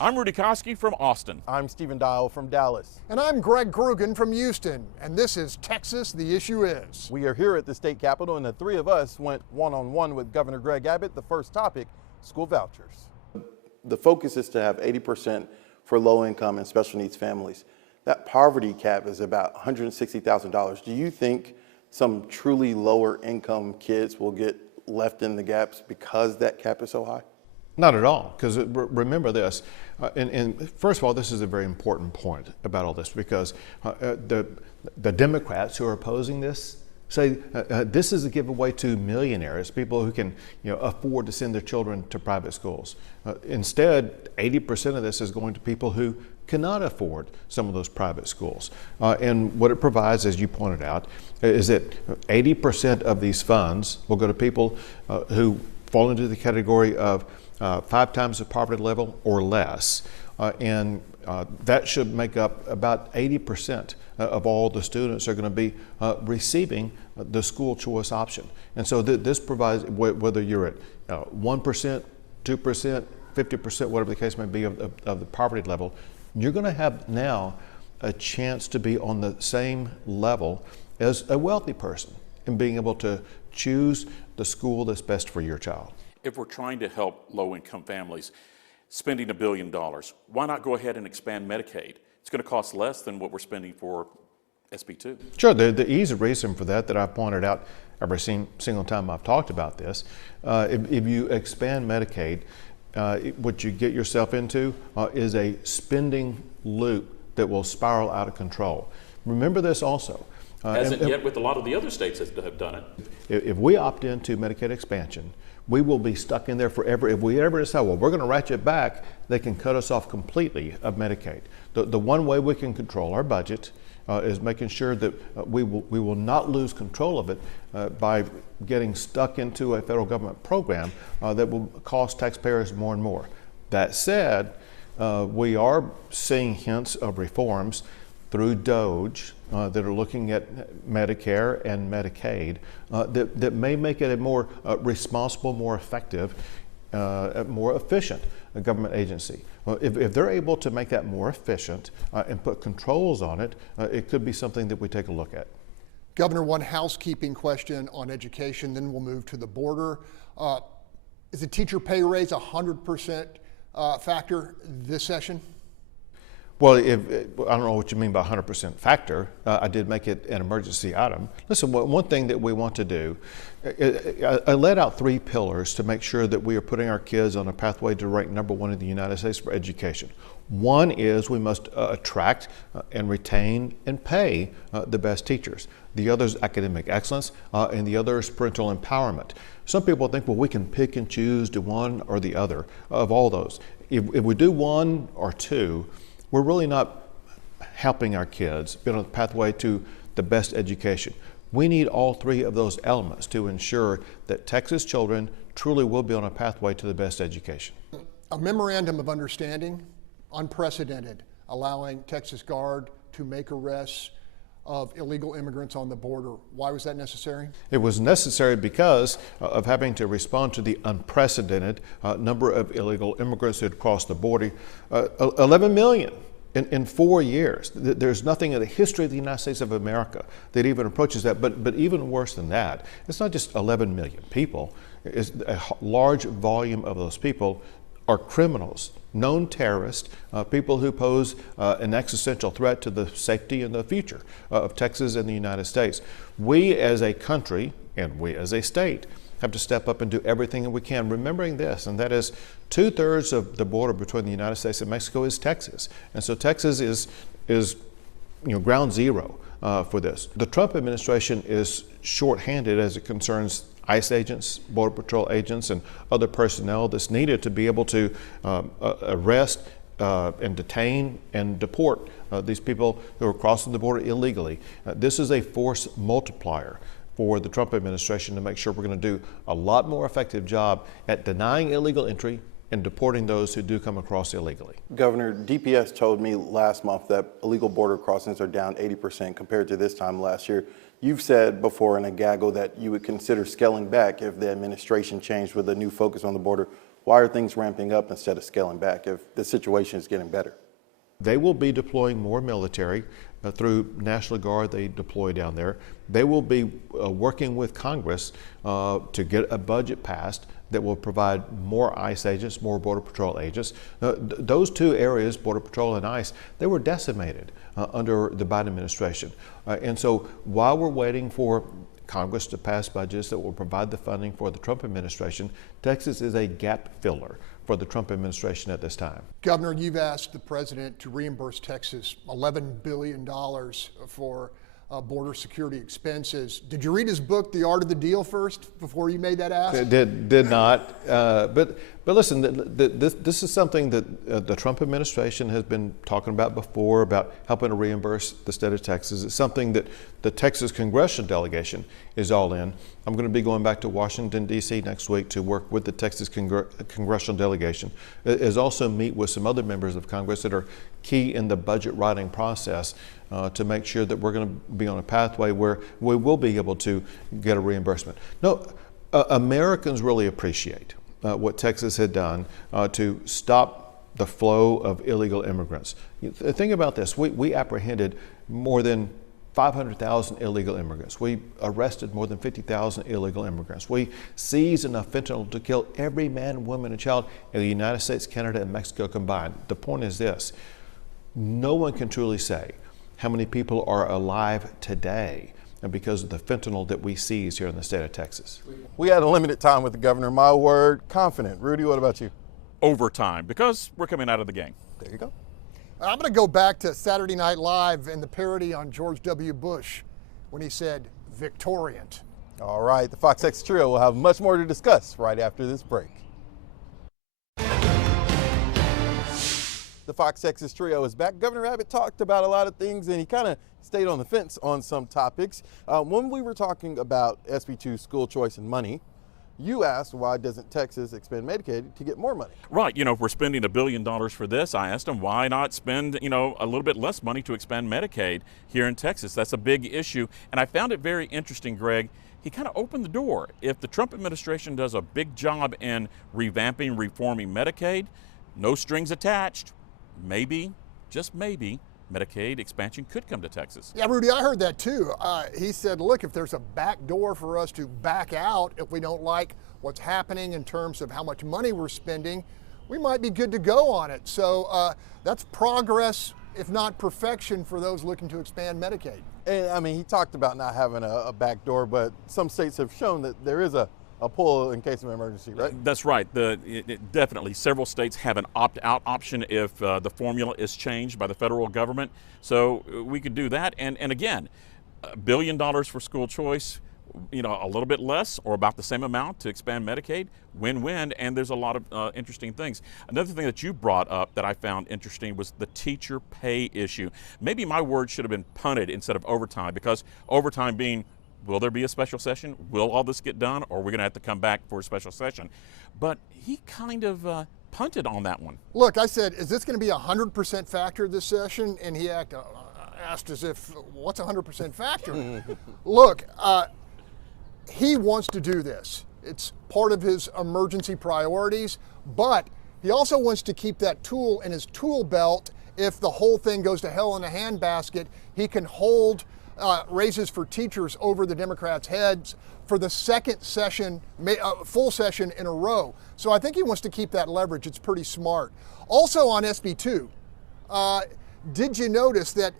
I'm Rudy Koski from Austin. I'm Stephen Dial from Dallas. And I'm Greg Krugen from Houston. And this is Texas, the issue is. We are here at the state capitol, and the three of us went one-on-one with Governor Greg Abbott. The first topic, school vouchers. The focus is to have 80% for low-income and special needs families. That poverty cap is about $160,000. Do you think some truly lower-income kids will get left in the gaps because that cap is so high? Not at all, because remember this, and first of all, this is a very important point about all this, because the Democrats who are opposing this say this is a giveaway to millionaires, people who can afford to send their children to private schools. Instead, 80% of this is going to people who cannot afford some of those private schools. And what it provides, as you pointed out, is that 80% of these funds will go to people who fall into the category of 5 times the poverty level or less, and that should make up about 80% of all the students are going to be receiving the school choice option. And so this provides, whether you're at 1%, 2%, 50%, whatever the case may be of the poverty level, you're going to have now a chance to be on the same level as a wealthy person in being able to choose the school that's best for your child. If we're trying to help low-income families, spending $1 billion, why not go ahead and expand Medicaid? It's going to cost less than what we're spending for SB2. Sure, the easy reason for that I pointed out every single time I've talked about this, if you expand Medicaid, what you get yourself into is a spending loop that will spiral out of control. Remember this also. Hasn't yet with a lot of the other states that have done it. If we opt into Medicaid expansion, we will be stuck in there forever. If we ever decide, well, we're going to ratchet back, they can cut us off completely of Medicaid. The one way we can control our budget is making sure that we will not lose control of it by getting stuck into a federal government program that will cost taxpayers more and more. That said, we are seeing hints of reforms through DOGE that are looking at Medicare and Medicaid that may make it a more responsible, more effective, more efficient government agency. If they're able to make that more efficient and put controls on it, it could be something that we take a look at. Governor, one housekeeping question on education, then we'll move to the border. Is the teacher pay raise 100% factor this session? Well, I don't know what you mean by 100% factor. I did make it an emergency item. Listen, one thing that we want to do, I laid out 3 pillars to make sure that we are putting our kids on a pathway to rank #1 in the United States for education. One is we must attract and retain and pay the best teachers. The other is academic excellence, and the other is parental empowerment. Some people think, well, we can pick and choose to one or the other of all those. If we do one or two, we're really not helping our kids be on the pathway to the best education. We need all 3 of those elements to ensure that Texas children truly will be on a pathway to the best education. A memorandum of understanding, unprecedented, allowing Texas Guard to make arrests of illegal immigrants on the border. Why was that necessary? It was necessary because of having to respond to the unprecedented number of illegal immigrants that had crossed the border. 11 million in 4 years. There's nothing in the history of the United States of America that even approaches that. But even worse than that, it's not just 11 million people. It's a large volume of those people are criminals, known terrorists, people who pose an existential threat to the safety and the future of Texas and the United States. We as a country and we as a state have to step up and do everything that we can, remembering this, and that is 2/3 of the border between the United States and Mexico is Texas. And so Texas is ground zero for this. The Trump administration is shorthanded as it concerns ICE agents, Border Patrol agents, and other personnel that's needed to be able to arrest and detain and deport these people who are crossing the border illegally. This is a force multiplier for the Trump administration to make sure we're going to do a lot more effective job at denying illegal entry and deporting those who do come across illegally. Governor, DPS told me last month that illegal border crossings are down 80% compared to this time last year. You've said before in a gaggle that you would consider scaling back if the administration changed with a new focus on the border. Why are things ramping up instead of scaling back if the situation is getting better? They will be deploying more military through National Guard they deploy down there. They will be working with Congress to get a budget passed that will provide more ICE agents, more Border Patrol agents. Those two areas, Border Patrol and ICE, they were decimated under the Biden administration. And so while we're waiting for Congress to pass budgets that will provide the funding for the Trump administration, Texas is a gap filler for the Trump administration at this time. Governor, you've asked the president to reimburse Texas $11 billion for border security expenses. Did you read his book, The Art of the Deal, first before you made that ask? Did not. But listen, this is something that the Trump administration has been talking about before, about helping to reimburse the state of Texas. It's something that the Texas congressional delegation is all in. I'm going to be going back to Washington, D.C. next week to work with the Texas congressional delegation, as also meet with some other members of Congress that are key in the budget writing process to make sure that we're going to be on a pathway where we will be able to get a reimbursement. No, Americans really appreciate what Texas had done to stop the flow of illegal immigrants. Think about this. We apprehended more than 500,000 illegal immigrants. We arrested more than 50,000 illegal immigrants. We seized enough fentanyl to kill every man, woman, and child in the United States, Canada, and Mexico combined. The point is this: no one can truly say how many people are alive today and because of the fentanyl that we seize here in the state of Texas. We had a limited time with the governor. My word, confident. Rudy, what about you? Overtime, because we're coming out of the game. There you go. I'm going to go back to Saturday Night Live and the parody on George W. Bush when he said, "Victoriant." All right, the Fox X Trio will have much more to discuss right after this break. The Fox Texas Trio is back. Governor Abbott talked about a lot of things, and he kind of stayed on the fence on some topics. When we were talking about SB2 school choice and money, you asked, why doesn't Texas expand Medicaid to get more money? Right, if we're spending $1 billion for this, I asked him, why not spend, a little bit less money to expand Medicaid here in Texas? That's a big issue. And I found it very interesting, Greg. He kind of opened the door. If the Trump administration does a big job in revamping, reforming Medicaid, no strings attached, maybe, just maybe, Medicaid expansion could come to Texas. Yeah, Rudy, I heard that too. He said, look, if there's a back door for us to back out, if we don't like what's happening in terms of how much money we're spending, we might be good to go on it. So that's progress, if not perfection, for those looking to expand Medicaid. And I mean, he talked about not having a back door, but some states have shown that there is a pull in case of emergency, right? That's right. Definitely, several states have an opt-out option if the formula is changed by the federal government. So we could do that. And again, $1 billion for school choice, a little bit less or about the same amount to expand Medicaid, win-win. And there's a lot of interesting things. Another thing that you brought up that I found interesting was the teacher pay issue. Maybe my word should have been punted instead of overtime, because overtime being, will there be a special session? Will all this get done? Or are we going to have to come back for a special session? But he kind of punted on that one. Look, I said, is this going to be a 100% factor this session? And he asked as if, what's a 100% factor? Look, he wants to do this. It's part of his emergency priorities, but he also wants to keep that tool in his tool belt. If the whole thing goes to hell in a handbasket, he can hold raises for teachers over the Democrats' heads for the second session, full session in a row. So I think he wants to keep that leverage. It's pretty smart. Also on SB2, did you notice that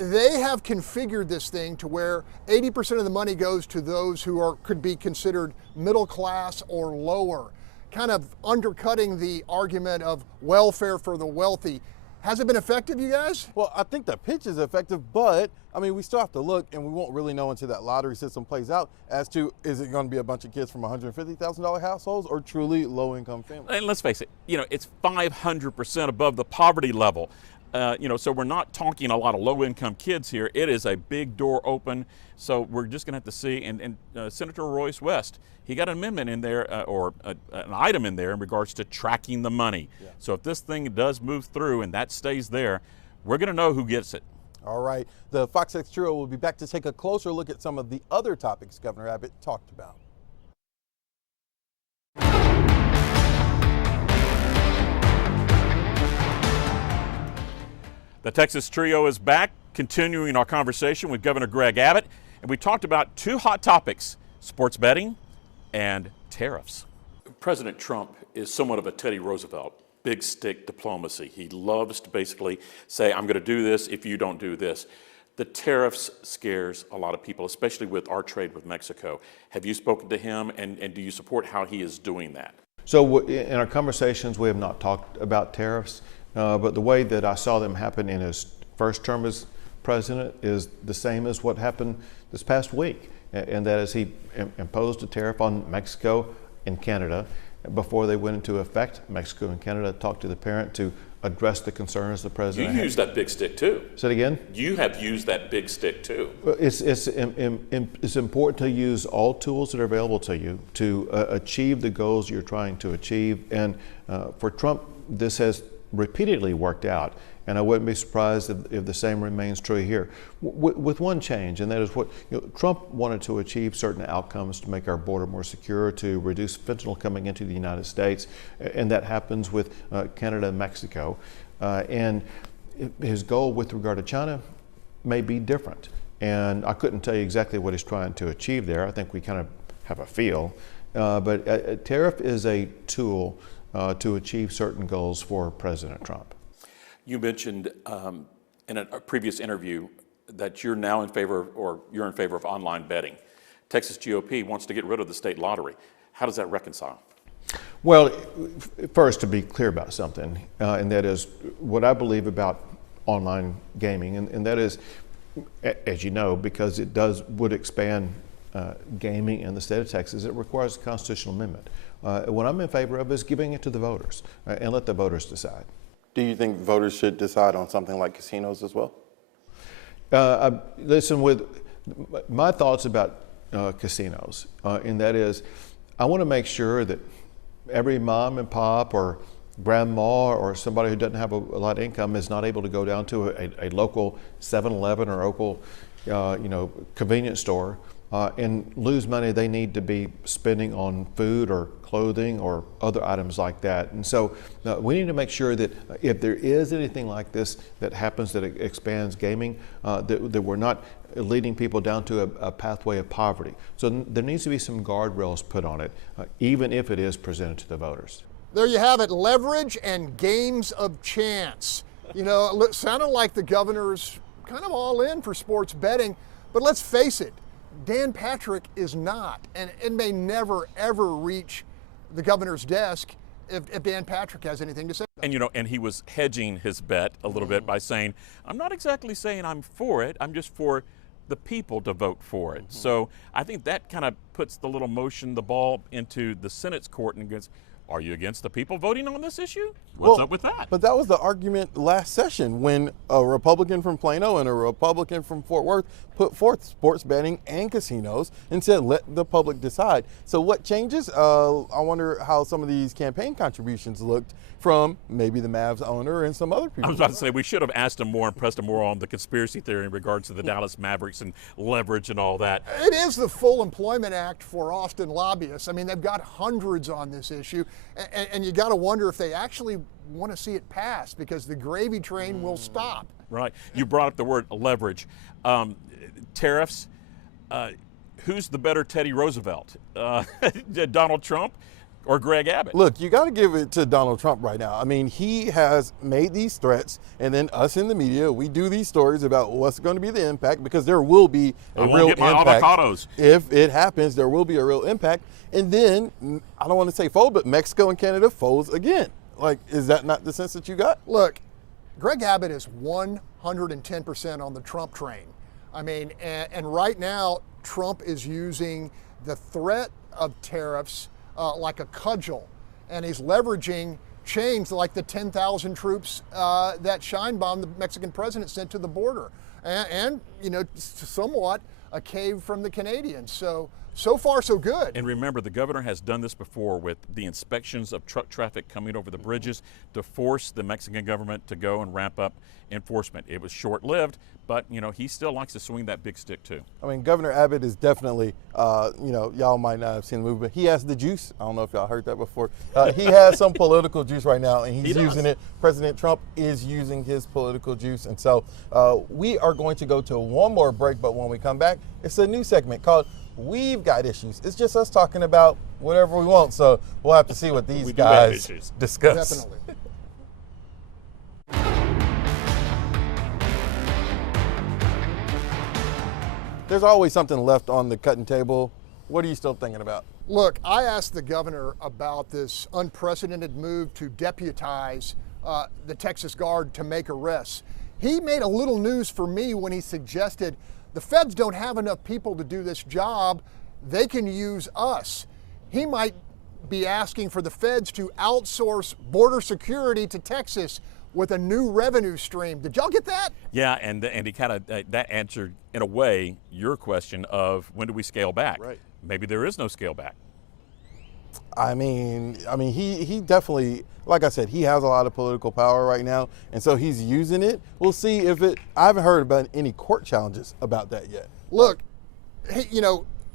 they have configured this thing to where 80% of the money goes to those who could be considered middle class or lower, kind of undercutting the argument of welfare for the wealthy. Has it been effective, you guys? Well, I think the pitch is effective, but I mean, we still have to look, and we won't really know until that lottery system plays out as to, is it going to be a bunch of kids from $150,000 households or truly low-income families? And let's face it, it's 500% above the poverty level. So we're not talking a lot of low-income kids here. It is a big door open. So we're just going to have to see. And Senator Royce West, he got an amendment in there or an item in there in regards to tracking the money. Yeah. So if this thing does move through and that stays there, we're going to know who gets it. All right. The Fox X Trio will be back to take a closer look at some of the other topics Governor Abbott talked about. The Texas Trio is back, continuing our conversation with Governor Greg Abbott, and we talked about two hot topics, sports betting and tariffs. President Trump is somewhat of a Teddy Roosevelt, big stick diplomacy. He loves to basically say, I'm going to do this if you don't do this. The tariffs scares a lot of people, especially with our trade with Mexico. Have you spoken to him, and do you support how he is doing that? So in our conversations, we have not talked about tariffs, but the way that I saw them happen in his first term as president is the same as what happened this past week, and that is he imposed a tariff on Mexico and Canada. Before they went into effect, Mexico and Canada talked to the parent to address the concerns the president had. You used that big stick too. Say it again? You have used that big stick too. It's important to use all tools that are available to you to achieve the goals you're trying to achieve. And for Trump, this has repeatedly worked out. And I wouldn't be surprised if the same remains true here, with one change, and that is Trump wanted to achieve certain outcomes to make our border more secure, to reduce fentanyl coming into the United States, and that happens with Canada and Mexico. And his goal with regard to China may be different. And I couldn't tell you exactly what he's trying to achieve there. I think we kind of have a feel. But a tariff is a tool to achieve certain goals for President Trump. You mentioned in a previous interview that you're now in favor, or you're in favor of online betting. Texas GOP wants to get rid of the state lottery. How does that reconcile? Well, first, to be clear about something, and that is what I believe about online gaming, and that is, as you know, because it would expand gaming in the state of Texas, it requires a constitutional amendment. What I'm in favor of is giving it to the voters and let the voters decide. Do you think voters should decide on something like casinos as well? Listen, with my thoughts about casinos, and that is, I want to make sure that every mom and pop or grandma or somebody who doesn't have a lot of income is not able to go down to a local 7-Eleven or local convenience store and lose money they need to be spending on food or clothing or other items like that. And so we need to make sure that if there is anything like this that happens that expands gaming, that we're not leading people down to a pathway of poverty. So there needs to be some guardrails put on it, even if it is presented to the voters. There you have it, leverage and games of chance. You know, it sounded like the governor's kind of all in for sports betting, but let's face it, Dan Patrick is not, and it may never, ever reach the governor's desk if Dan Patrick has anything to say. And and he was hedging his bet a little bit by saying, I'm not exactly saying I'm for it, I'm just for the people to vote for it. So I think that kind of puts the ball into the Senate's court and goes, are you against the people voting on this issue? What's up with that? But that was the argument last session when a Republican from Plano and a Republican from Fort Worth put forth sports betting and casinos and said, let the public decide. So what changes? I wonder how some of these campaign contributions looked from maybe the Mavs owner and some other people. I was about to say, we should have asked him more and pressed him more on the conspiracy theory in regards to the Dallas Mavericks and leverage and all that. It is the Full Employment Act for Austin lobbyists. I mean, they've got hundreds on this issue, and you got to wonder if they actually want to see it pass, because the gravy train will stop. Right. You brought up the word leverage. Tariffs. Who's the better Teddy Roosevelt? Donald Trump or Greg Abbott? Look, you got to give it to Donald Trump right now. I mean, he has made these threats, and then us in the media, we do these stories about what's going to be the impact, because there will be a real impact. Avocados. If it happens, there will be a real impact. And then, I don't want to say fold, but Mexico and Canada folds again. Like, is that not the sense that you got? Look, Greg Abbott is 110% on the Trump train. I mean, and right now, Trump is using the threat of tariffs like a cudgel, and he's leveraging change like the 10,000 troops that Sheinbaum, the Mexican president, sent to the border, and somewhat a cave from the Canadians. So far, so good. And remember, the governor has done this before with the inspections of truck traffic coming over the bridges to force the Mexican government to go and ramp up enforcement. It was short-lived, but he still likes to swing that big stick too. I mean, Governor Abbott is definitely, y'all might not have seen the movie, but he has the juice. I don't know if y'all heard that before. He has some political juice right now, and he's using it. President Trump is using his political juice. And so we are going to go to one more break, but when we come back, it's a new segment called We've Got Issues. It's just us talking about whatever we want, so we'll have to see what these guys discuss. Definitely. There's always something left on the cutting table. What are you still thinking about? Look, I asked the governor about this unprecedented move to deputize the Texas Guard to make arrests. He made a little news for me when he suggested the feds don't have enough people to do this job. They can use us. He might be asking for the feds to outsource border security to Texas with a new revenue stream. Did y'all get that? Yeah, and he kind of that answered in a way your question of when do we scale back? Right. Maybe there is no scale back. I mean, he definitely, like I said, he has a lot of political power right now, and so he's using it. We'll see if I haven't heard about any court challenges about that yet. Look,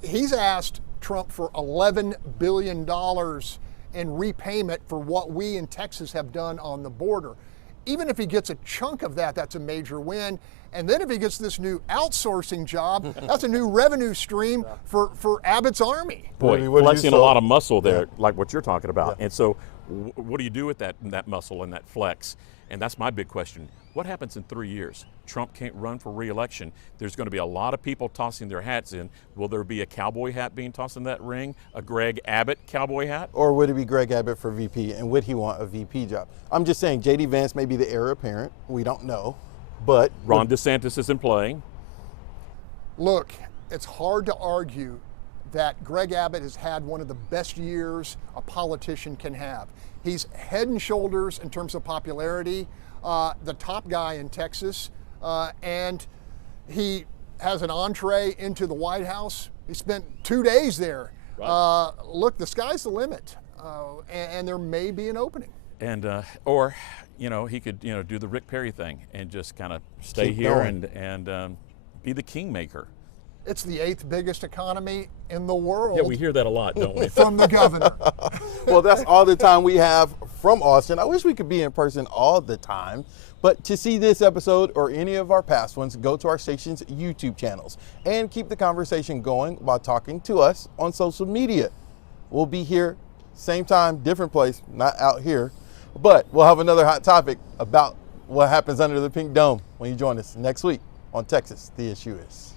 he's asked Trump for $11 billion in repayment for what we in Texas have done on the border. Even if he gets a chunk of that, that's a major win. And then if he gets this new outsourcing job, that's a new revenue stream for Abbott's army. Boy, flexing a lot of muscle there, like what you're talking about. Yeah. And so what do you do with that muscle and that flex? And that's my big question. What happens in 3 years? Trump can't run for re-election. There's going to be a lot of people tossing their hats in. Will there be a cowboy hat being tossed in that ring? A Greg Abbott cowboy hat? Or would it be Greg Abbott for VP? And would he want a VP job? I'm just saying J.D. Vance may be the heir apparent. We don't know. But Ron DeSantis isn't playing. Look, it's hard to argue that Greg Abbott has had one of the best years a politician can have. He's head and shoulders in terms of popularity, the top guy in Texas, and he has an entree into the White House. He spent 2 days there. Right. Look, the sky's the limit, and there may be an opening. And or he could do the Rick Perry thing and just kind of stay Keep here going. and be the kingmaker. It's the 8th biggest economy in the world. Yeah, we hear that a lot, don't we? From the governor. Well, that's all the time we have from Austin. I wish we could be in person all the time. But to see this episode or any of our past ones, go to our station's YouTube channels and keep the conversation going while talking to us on social media. We'll be here, same time, different place, not out here. But we'll have another hot topic about what happens under the Pink Dome when you join us next week on Texas, The Issue Is.